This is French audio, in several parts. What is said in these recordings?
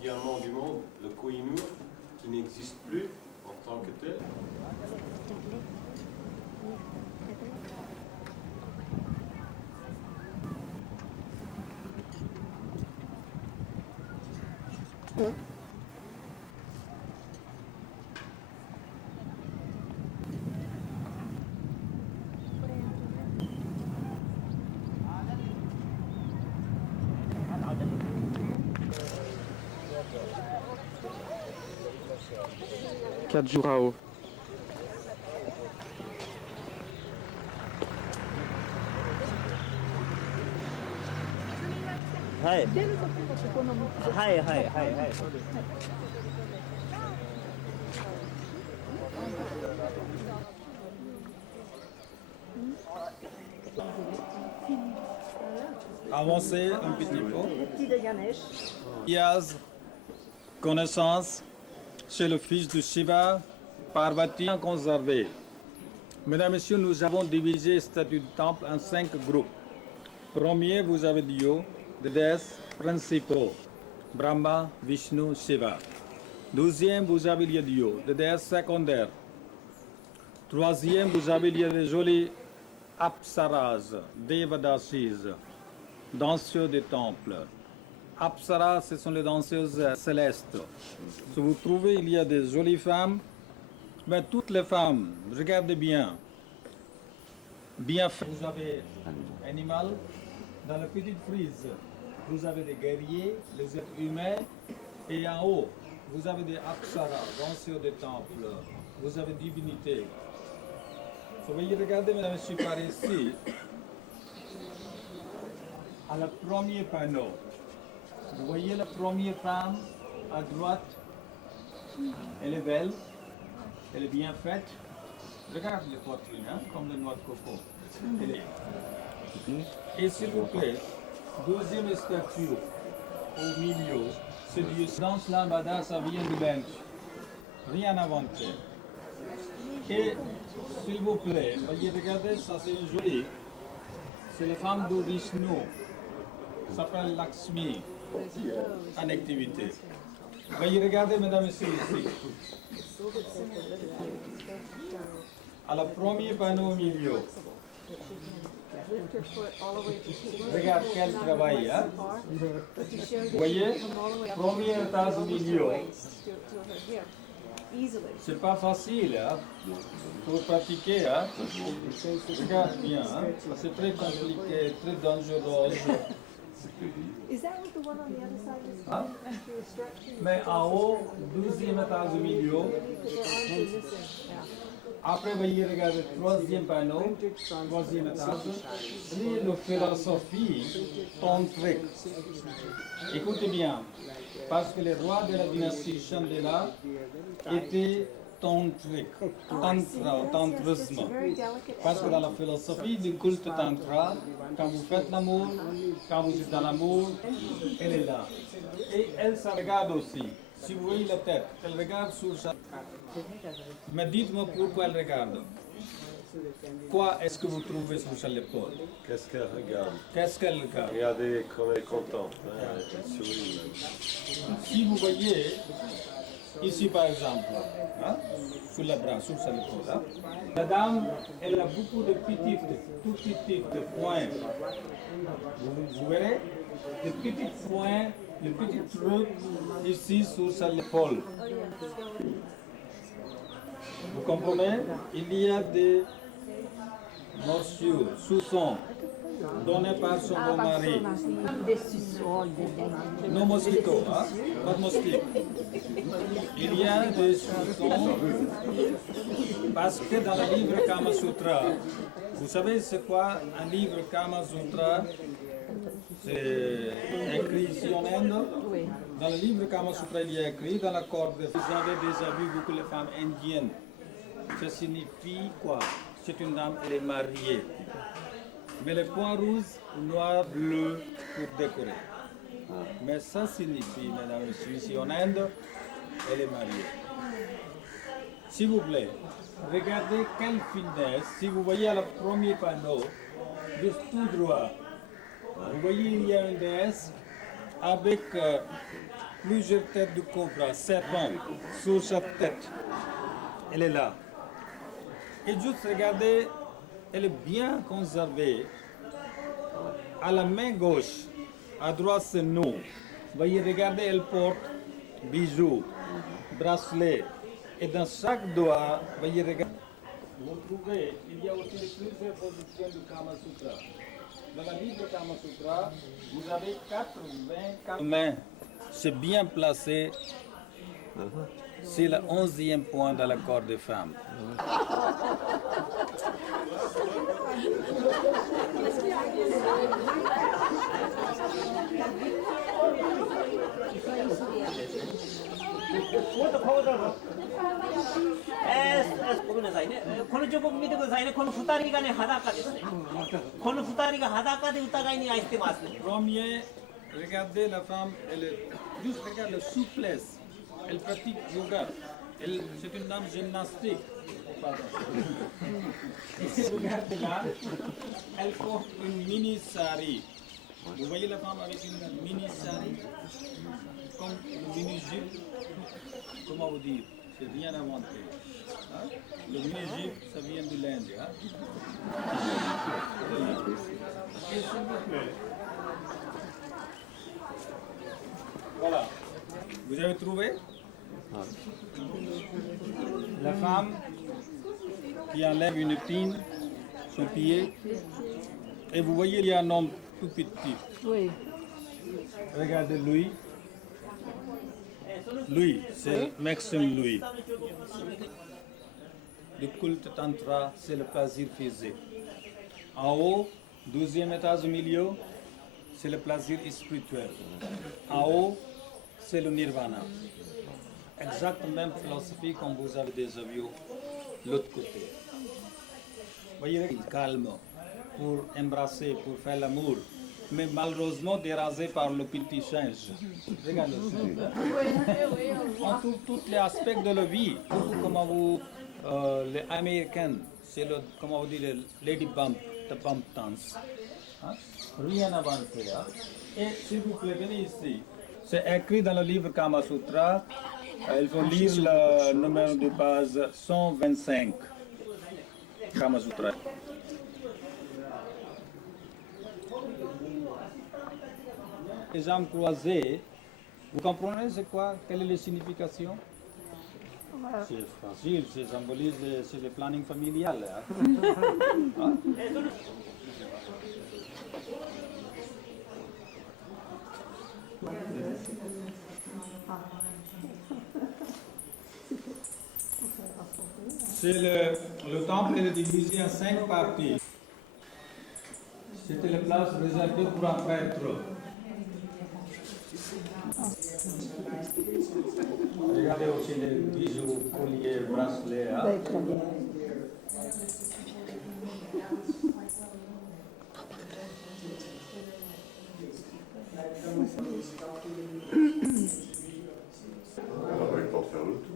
diamant du monde, le Koh-i-Noor, qui n'existe plus en tant que tel. Khajuraho. Hi. Hi, hi, hi, hi. Avancez un petit peu. Yaz, connaissance chez le fils de Shiva, Parvati conservé. Mesdames et messieurs, nous avons divisé le statut du temple en 5 groupes. Premier, vous avez Dio, les déesses principaux, Brahma, Vishnu, Shiva. Deuxième, vous avez les dieux, les déesses secondaires. Troisième, vous avez les jolis Apsaras, Devadasis, danseurs des temples. Apsaras, ce sont les danseuses célestes. Si vous trouvez, il y a des jolies femmes, mais toutes les femmes, regardez bien fait. Vous avez animal, dans la petite frise, vous avez des guerriers, les êtres humains, et en haut, vous avez des Apsaras, danseurs des temples, vous avez divinités. Vous voyez, regardez, mesdames et messieurs, par ici, à le premier panneau, vous voyez la première femme à droite, elle est belle, elle est bien faite. Regardez les poitrines, hein, comme les noix de coco. Et s'il vous plaît, deuxième statue au milieu, c'est Dieu. Dans l'ambada, ça vient de l'Inde, rien inventé. Et s'il vous plaît, voyez, regardez, ça c'est joli. C'est la femme de Vishnu, ça s'appelle Lakshmi, en activité. Voyez, regardez, mesdames et messieurs, ici. À la premier panneau au milieu. Regarde quel travail, hein? Vous voyez, premier étage au milieu. C'est pas facile, hein? Pour pratiquer, hein? Regarde bien, hein? C'est très compliqué, très dangereux. Hein? Mais en haut, deuxième étage au milieu. Après, voyez, regardez, troisième panneau, troisième étage. C'est la philosophie tantrique. Écoutez bien, parce que les rois de la dynastie Chandela étaient tantriques, tantrisme. Parce que dans la philosophie du culte tantra, quand vous faites l'amour, quand vous êtes dans l'amour, elle est là. Et elle se regarde aussi. Si vous voyez la tête, elle regarde sur sa... Mais dites-moi pourquoi elle regarde. Quoi est-ce que vous trouvez sur sa épaule? Qu'est-ce qu'elle regarde? Qu'est-ce qu'elle regarde? Regardez comme elle est contente. Hein, elle sourit. Si vous voyez, ici par exemple, hein, sur le bras, sur sa épaule, hein, la dame, elle a beaucoup de tout petits points. Vous verrez, des petits points, des petits trucs ici sur sa épaule. Vous comprenez? Il y a des morsures, sous-sons, donnés par son bon mari. Non mosquito, hein? Pas de mosquito. Il y a des sous-sons parce que dans le livre Kama Sutra, vous savez c'est quoi un livre Kama Sutra? C'est écrit ici en Inde. Dans le livre Kama Sutra, il y a écrit dans la corde. Vous avez déjà vu beaucoup les femmes indiennes. Ça signifie quoi? C'est une dame, elle est mariée. Mais les points rouges, noir, bleu pour décorer. Mais ça signifie, mesdames et messieurs, ici en Inde, elle est mariée. S'il vous plaît, regardez quelle finesse. Si vous voyez à le premier panneau, juste tout droit, vous voyez il y a une déesse avec plusieurs têtes de cobra, serpent, sur chaque tête. Elle est là. Et juste regardez, elle est bien conservée. À la main gauche, à droite c'est nous. Voyez, regardez, elle porte bijoux, bracelets. Et dans chaque doigt, voyez, regardez. Vous trouvez, il y a aussi plusieurs positions du Kama Sutra. Dans la livre Kama Sutra, vous avez 84 mains. C'est bien placé. C'est le 11e point dans le corps des femmes. Premier, regardez la femme, elle est, juste regarde la souplesse. Elle pratique yoga. C'est une dame gymnastique. Regardez là, elle porte une mini sari. Vous voyez la femme avec une mini sari, comme une mini jupe. Comment vous dire? C'est rien inventé. Hein? Le mini jupe, ça vient de l'Inde. Hein? Et s'il vous plaît. Voilà. Vous avez trouvé? La femme qui enlève une épine, son pied. Et vous voyez, il y a un homme tout petit. Oui. Regardez lui. Lui, c'est Maxime Louis. Le culte tantra, c'est le plaisir physique. En haut, 12e étage au milieu, c'est le plaisir spirituel. En haut, c'est le nirvana. Exactement même philosophie comme vous avez déjà vu l'autre côté. Voyez, calme pour embrasser, pour faire l'amour, mais malheureusement dérangé par le petit singe. Regardez ça. On trouve tous les aspects de la vie. Comment vous, les Américains, c'est le, comment vous dites, le lady bump, the bump dance. Hein? Rien avancé. Hein? Et s'il vous plaît, venez ici. C'est écrit dans le livre Kama Sutra. Il faut lire le numéro de page 125. Kama Sutra. Les jambes croisées, vous comprenez c'est quoi? Quelle est la signification? C'est facile, ça symbolise le planning familial. Hein? C'est le temple est divisé en 5 parties. C'était la place réservée pour un prêtre. Regardez aussi les bijoux, colliers, bracelets. Hein? On va pas le temps de faire le tour.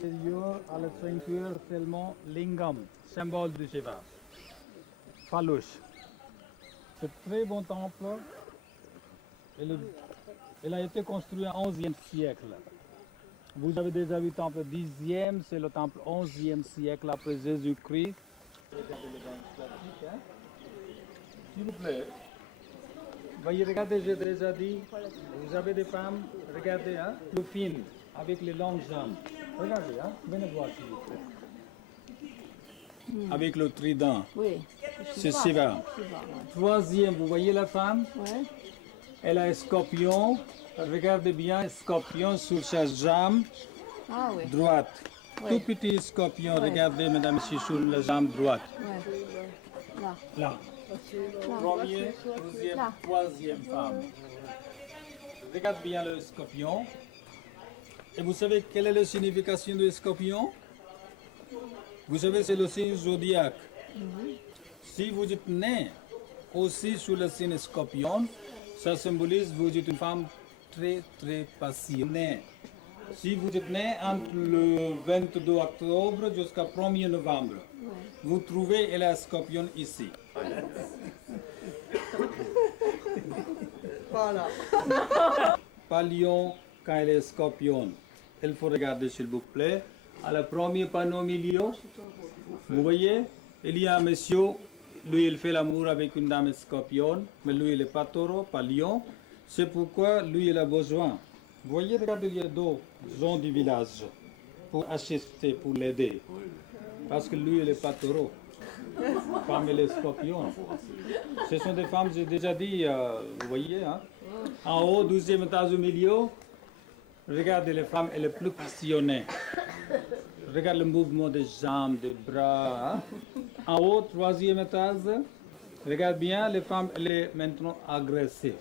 Les yeux à la ceinture tellement lingam, symbole de Shiva. Phalouche. C'est un très bon temple. Il a été construit au XIe siècle. Vous avez déjà vu le temple 10e, c'est le temple 11e siècle après Jésus-Christ. S'il vous plaît, voyez, regardez, j'ai déjà dit, vous avez des femmes, regardez, hein, le fines, avec les longues jambes. Regardez, hein, venez voir s'il vous plaît. Avec le trident, Oui. c'est Shiva. Troisième, vous voyez la femme, Ouais. elle a un scorpion, regardez bien, scorpion sur sa jambe Ah oui. droite. Tout petit scorpion, regardez, mesdames et messieurs, sur la jambe droite. Ouais. Là. Là. Premier, deuxième, troisième femme. Regarde bien le scorpion. Et vous savez quelle est la signification du scorpion? Vous savez, c'est le signe zodiaque. Si vous êtes né aussi sous le signe scorpion, ça symbolise que vous êtes une femme très très passionnée. Si vous êtes né entre le 22 octobre jusqu'à 1er novembre, vous trouvez la scorpion ici. Voilà. Pas lion quand elle est scorpion. Il faut regarder s'il vous plaît. À la première panneau au milieu, vous voyez, il y a un monsieur, lui il fait l'amour avec une dame scorpion, mais lui il n'est pas taureau, pas lion. C'est pourquoi lui il a besoin. Vous voyez, regardez, il y a deux gens du village pour assister, pour l'aider. Parce que lui il n'est pas taureau. Femme elle est scorpion. Ce sont des femmes, j'ai déjà dit, vous voyez, hein? En haut, 12e étage au milieu, regardez les femmes, elle est plus passionnée. Regarde le mouvement des jambes, des bras. Hein? En haut, 3e étage, regarde bien, les femmes, elle est maintenant agressive.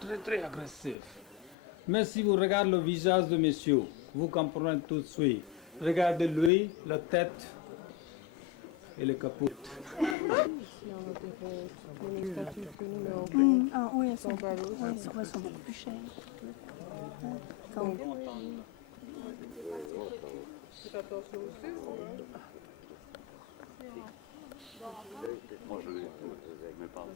Très, très agressive. Mais si vous regardez le visage de monsieur, vous comprenez tout de suite. Regardez lui, la tête, elle est capote. Ah oui, elles sont beaucoup plus chères. Moi, je l'ai, mais pas.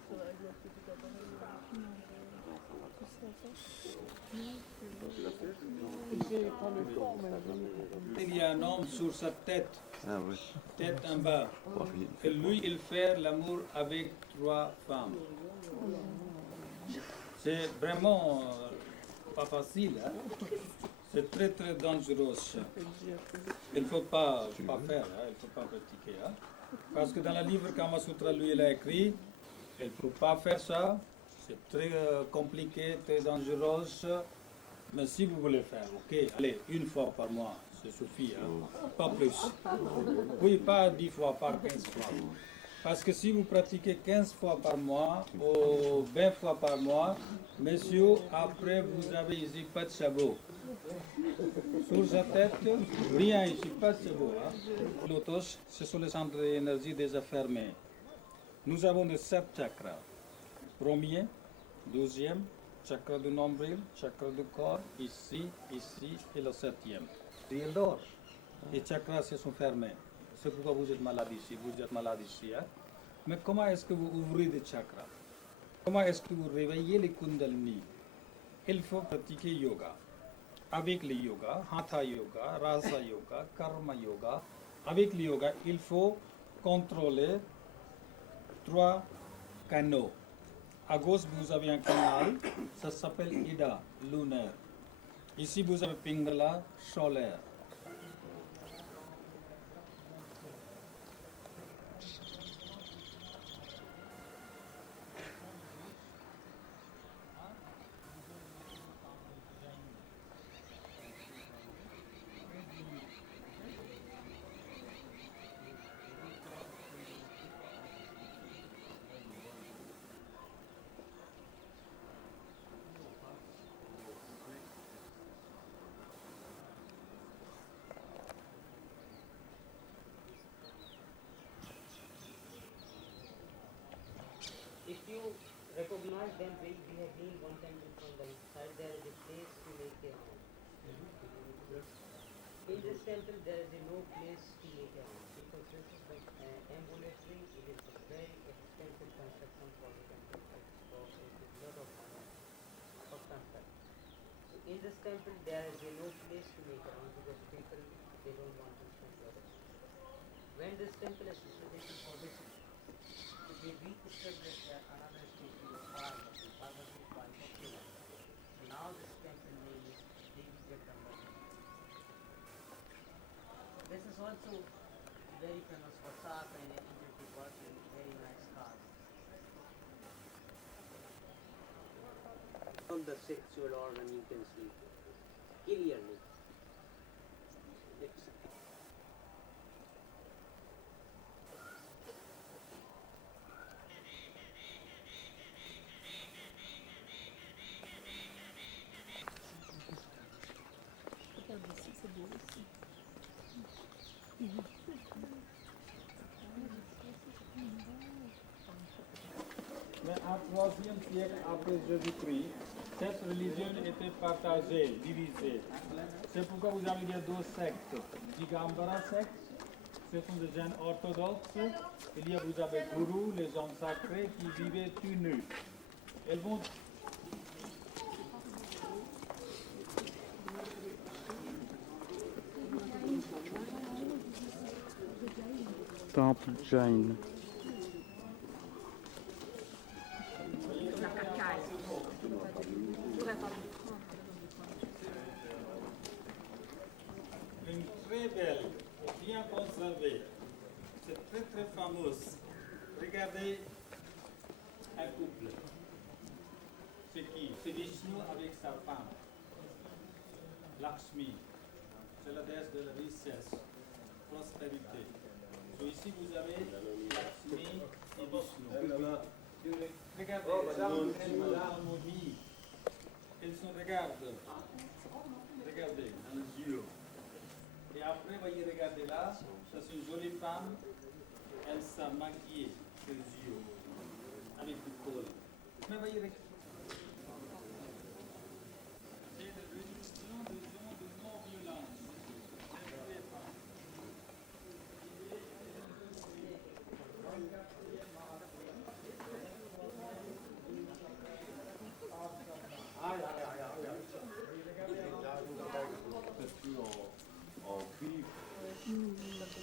Il y a un homme sur sa tête, Ah oui. tête en bas. Et lui, il fait l'amour avec 3 femmes. C'est vraiment pas facile. Hein? C'est très très dangereux. Il ne faut pas faire, hein? Il ne faut pas pratiquer. Hein? Parce que dans le livre Kama Sutra, lui, il a écrit, il ne faut pas faire ça. C'est très compliqué, très dangereux. Mais si vous voulez faire, ok, allez, 1 fois par mois, ça suffit, hein? Pas plus. Oui, pas 10 fois par 15 fois. Parce que si vous pratiquez 15 fois par mois ou 20 fois par mois, messieurs, après vous avez ici pas de sabot. Sur sa tête, rien ici, pas de sabot. Hein? Lotus, ce sont les centres d'énergie déjà fermés. Nous avons les 7 chakras. Premier, 12e, chakra du nombril, chakra du corps, ici, ici et le 7e. Il dort. Les chakras se sont fermés. C'est pourquoi vous êtes malade ici, vous êtes malade ici. Hein? Mais comment est-ce que vous ouvrez des chakras? Comment est-ce que vous réveillez les kundalini? Il faut pratiquer yoga. Avec le yoga, hatha yoga, rasa yoga, karma yoga, avec le yoga, il faut contrôler 3 canaux. À gauche, vous avez un canal, ça s'appelle Ida, lunaire. Ici, vous avez Pingala, solaire. If you recognize them, we have been one time from the inside, there is a place to make a home. In this temple, there is no place to make a home, because this is the ambulatory, it is a very expensive construction for the temple, so it is a lot of money for construct. So in this temple, there is no place to make a home, because people, they don't want to spend a lot of money. When this temple is situated for this, we reestablished another statue of Parvati. Parvati is wife of Shiva. So now this temple name is Devi Jagdamba. This is also very famous for Saka and intricate work and very nice cars. On the sexual organ you can see clearly. troisième siècle après Jésus-Christ, cette religion était partagée, divisée. C'est pourquoi vous avez les deux sectes. Digambara secte, ce sont des jeunes orthodoxes. Il y a, vous avez Guru, les hommes sacrés qui vivaient tout nus. Elles vont Temple Jain. une très belle, bien conservée. C'est très très fameuse. Regardez un couple. C'est qui? C'est Vishnu avec sa femme. Lakshmi. C'est la déesse de la richesse, prospérité. So ici vous avez Lakshmi et Vishnu. Regardez, elles sont mis. Elles sont, regardez, dans les yeux. Et après, voyez, regardez là, c'est une jolie femme, elle s'est maquillée, ses yeux, avec du col. Mais voyez, regardez. C'est la religion des gens de non-violence. En cuivre,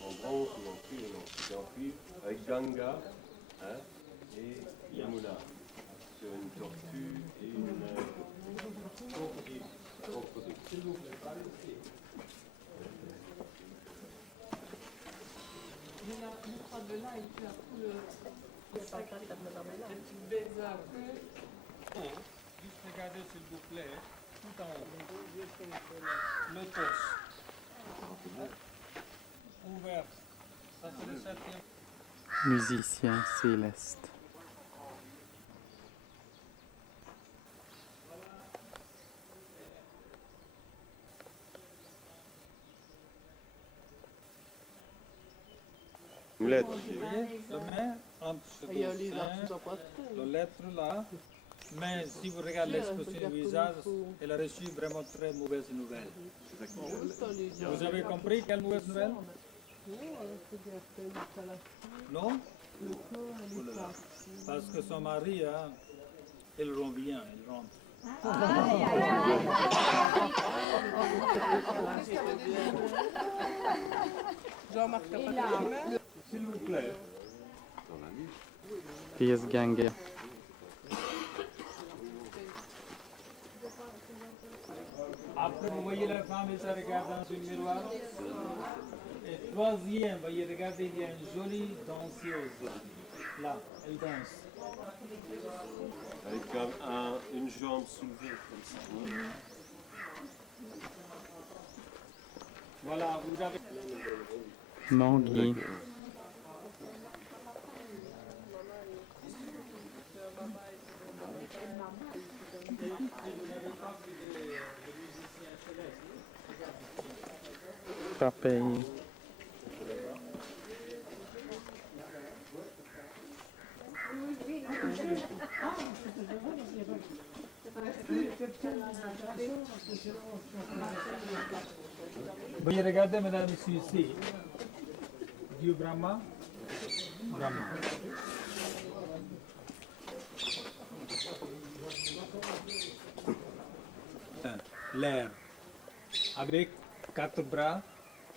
en bronze ou en cuivre, non, c'est en cuivre, avec Ganga hein, et Yamuna, sur une tortue et une crocodile. S'il vous plaît, parlez ici. Juste regardez s'il vous plaît, tout en haut, le torse. Ouvert. Ça c'est le septième. Musicien céleste. Une lettre. Vous voyez, le main entre ce dessin, la lettre là. Mais si vous regardez l'expression du visage, elle a reçu vraiment très mauvaise nouvelle. Vous avez compris quelle mauvaise nouvelle? Non? Parce que son mari, hein, il revient, il rentre. S'il vous plaît. Pies Ganga. Après, vous voyez la femme, elle se regarde dans un miroir. Et troisième, voyez, regardez, il y a une jolie danseuse. Là, elle danse. Avec une jambe soulevée comme ça. Voilà, vous avez... Mangui. Papei. Voyez, regardez, mesdames et messieurs, ici. Dieu Brahma. Brahma. L'air. Avec 4 bras,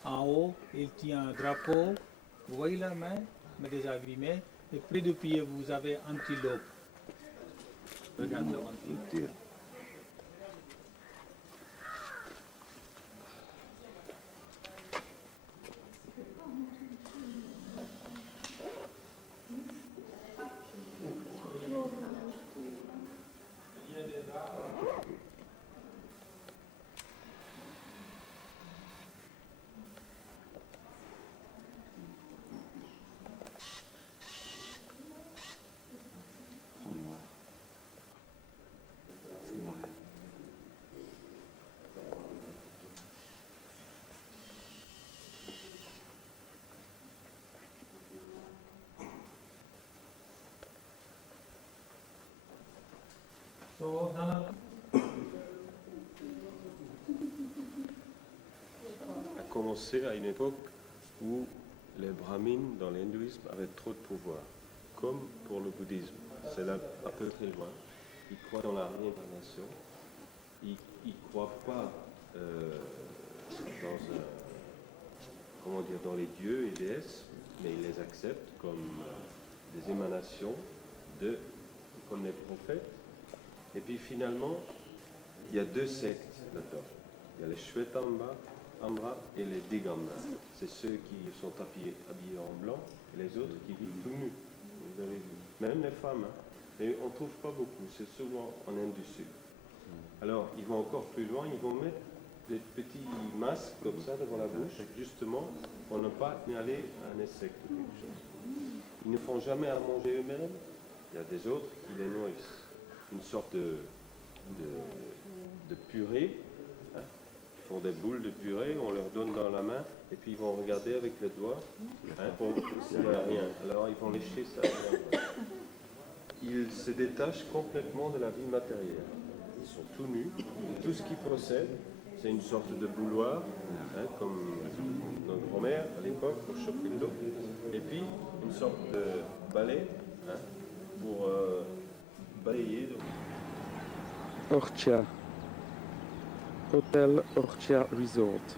en haut, il tient un drapeau. Vous voyez la main, mais déjà abîmée. Et près du pied, vous avez antilope. Regardez l'antilope. commencé à une époque où les brahmines dans l'hindouisme avaient trop de pouvoir, comme pour le bouddhisme. C'est là à peu près loin. Ils croient dans la réincarnation. Ils ne croient pas dans les dieux et déesses, mais ils les acceptent comme des émanations comme les prophètes. Et puis finalement, il y a deux sectes là-dedans. Il y a les Shvetambra et les Digambra. C'est ceux qui sont habillés en blanc et les autres qui vivent tout nus. Vous avez vu. Même les femmes. Mais on ne trouve pas beaucoup. C'est souvent en Inde du Sud. Alors, ils vont encore plus loin. Ils vont mettre des petits masques comme ça devant la bouche, justement, pour ne pas aller à un insecte ou quelque chose. Ils ne font jamais à manger eux-mêmes. Il y a des autres qui les nourrissent. Une sorte de purée. Hein. Ils font des boules de purée, on leur donne dans la main, et puis ils vont regarder avec les doigts. Hein, s'il n'y a rien. Alors ils vont lécher ça. Ils se détachent complètement de la vie matérielle. Ils sont tout nus. Tout ce qu'ils possèdent, c'est une sorte de bouloir, hein, comme notre grand-mère à l'époque, au Chopito. Et puis une sorte de balai, hein, pour balayer. Orchia. Hotel Orchia Resort.